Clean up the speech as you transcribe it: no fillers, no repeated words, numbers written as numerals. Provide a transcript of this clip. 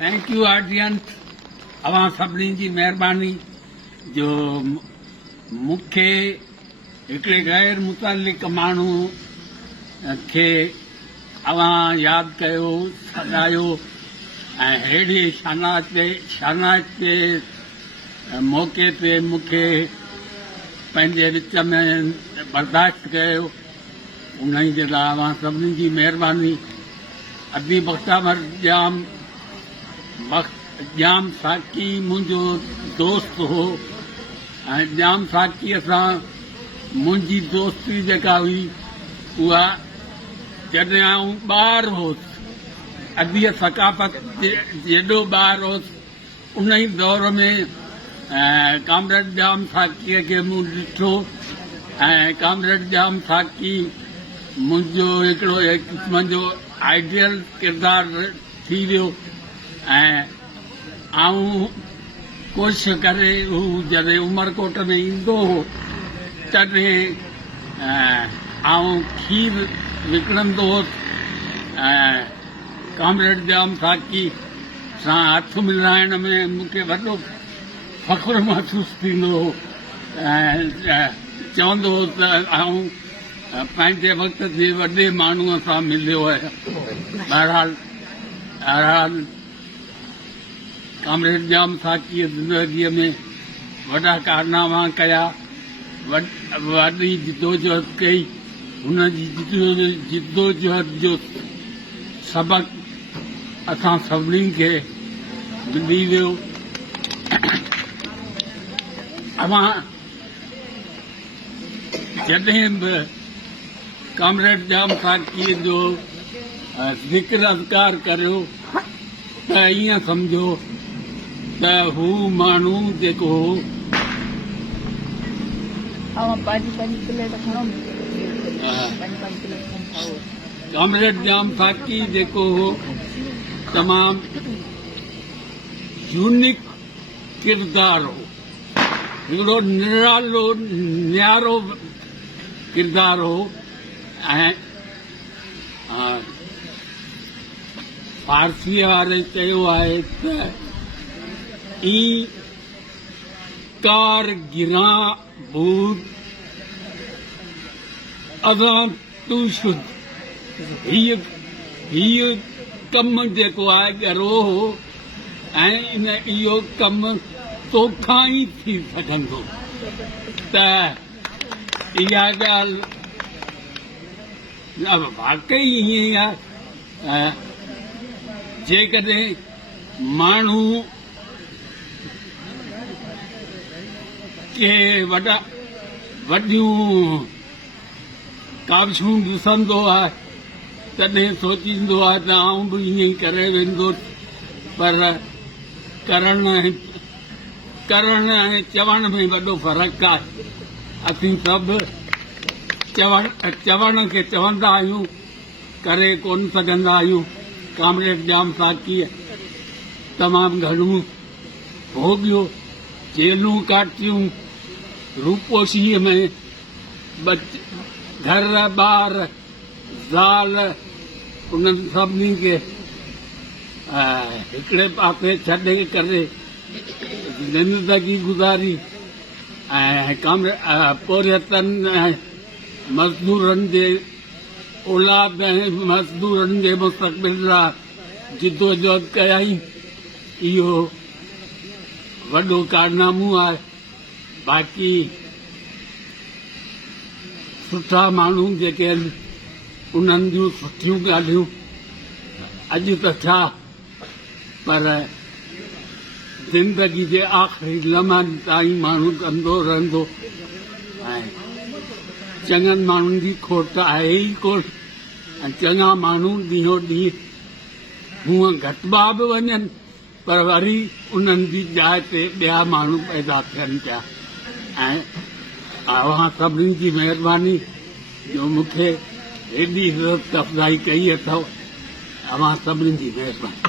Thank you audience, अवां सभिनी जी महिरबानी जो मूंखे हिकिड़े गैर मुतलिक माण्हू खे अवां यादि कयो, सॾायो ऐं अहिड़ी शानात जे मौक़े ते मूंखे पंहिंजे विच में बर्दाश्त कयो। उन जे लाइ अवां सभिनी जी महिरबानी। अदी बख़्तावर जाम साकी मुंहिंजो दोस्त हो ऐं जाम साकीअ सां मुंहिंजी दोस्ती जेका हुई उहा जॾहिं आऊं ॿार होसि, अदीअ सकाफ़त जेॾो ॿार होसि, उन ई दौर में कामरेड जाम साकीअ खे मूं ॾिठो ऐं कामरेड जाम साकी मुंहिंजो हिकिड़ो क़िस्म जो आइडियल किरदारु थी वियो ऐं आऊं कोशिशि करे हू जॾहिं उमरकोट में ईंदो हो तॾहिं आऊं खीर विकिणंदो हुउसि ऐं कामरेड जाम साकी सां हथ मिलाइण में मूंखे वॾो फ़ख़्रु महसूसु थींदो हो ऐं चवंदो हो त आऊं पंहिंजे वक़्त जे वॾे माण्हूअ सां मिलियो आहियां। बहरहाल कामरेड जाम साकीअ ज़िंदगीअ में वॾा कारनामा कया, वॾी जिदोजहद कई। हुनजी जिदोजहद जो सबक़ु असां सभिनी खे मिली वियो। अवां जॾहिं बि कामरेड जाम साकीअ जो ज़िक्र अज़कार करियो त ईअं सम्झो त हू माण्हू जेको हो कामरेड जाम साकी जेको हो तमामु यूनिक किरदारु हो, हिकिड़ो निरालो न्यारो किरदारु हो ऐं फारसीअ वारे चयो आहे त ई कार गिरां बूद अज़ां तू शुद्ध, हीउ कमु जेको आहे ॻरो हो ऐं इन इहो कमु तोखां ई थी सघंदो। त इहा ॻाल्हि वाकई ईअं ई आहे। जेकॾहिं माण्हू के वॾियूं काविशूं ॾिसंदो आहे तॾहिं सोचींदो आहे त आऊं बि ईअं ई करे वेंदुसि, पर करण ऐं चवण में वॾो फ़र्क़ु आहे। असीं सभु चवण खे चवंदा आहियूं, करे कोन सघंदा आहियूं। कामरेड जाम साकीअ तमामु घणो भोॻियो, जेलूं काटियूं, रूपोशीअ में घर ॿार ज़ाल उन्हनि सभिनी खे हिकिड़े पासे छॾे करे ज़िंदगी गुज़ारी ऐं पोरियतनि मज़दूरनि जे औलाद ऐं मज़दूरनि जे मुस्तक़बिल लाइ जिदोजहद कयाई। इहो वॾो कारनामो आहे। बाक़ी सुठा माण्हू जेके आहिनि उन्हनि जूं सुठियूं ॻाल्हियूं अॼु त छा, पर ज़िंदगी जे आख़िरी लम्हनि ताईं माण्हू कंदो रहंदो ऐं चङनि माण्हुनि जी खोट आहे ई कोन ऐं चङा माण्हू ॾींहों ॾींहुं हूअं घटिबा बि वञनि, पर वरी उन्हनि जी जाइ ते ॿिया माण्हू पैदा थियनि पिया। ऐं अवां सभिनी जी महिरबानी जो मूंखे हेॾी इज़त अफ़ज़ाई कई अथव। अवां सभिनी जी महिरबानी।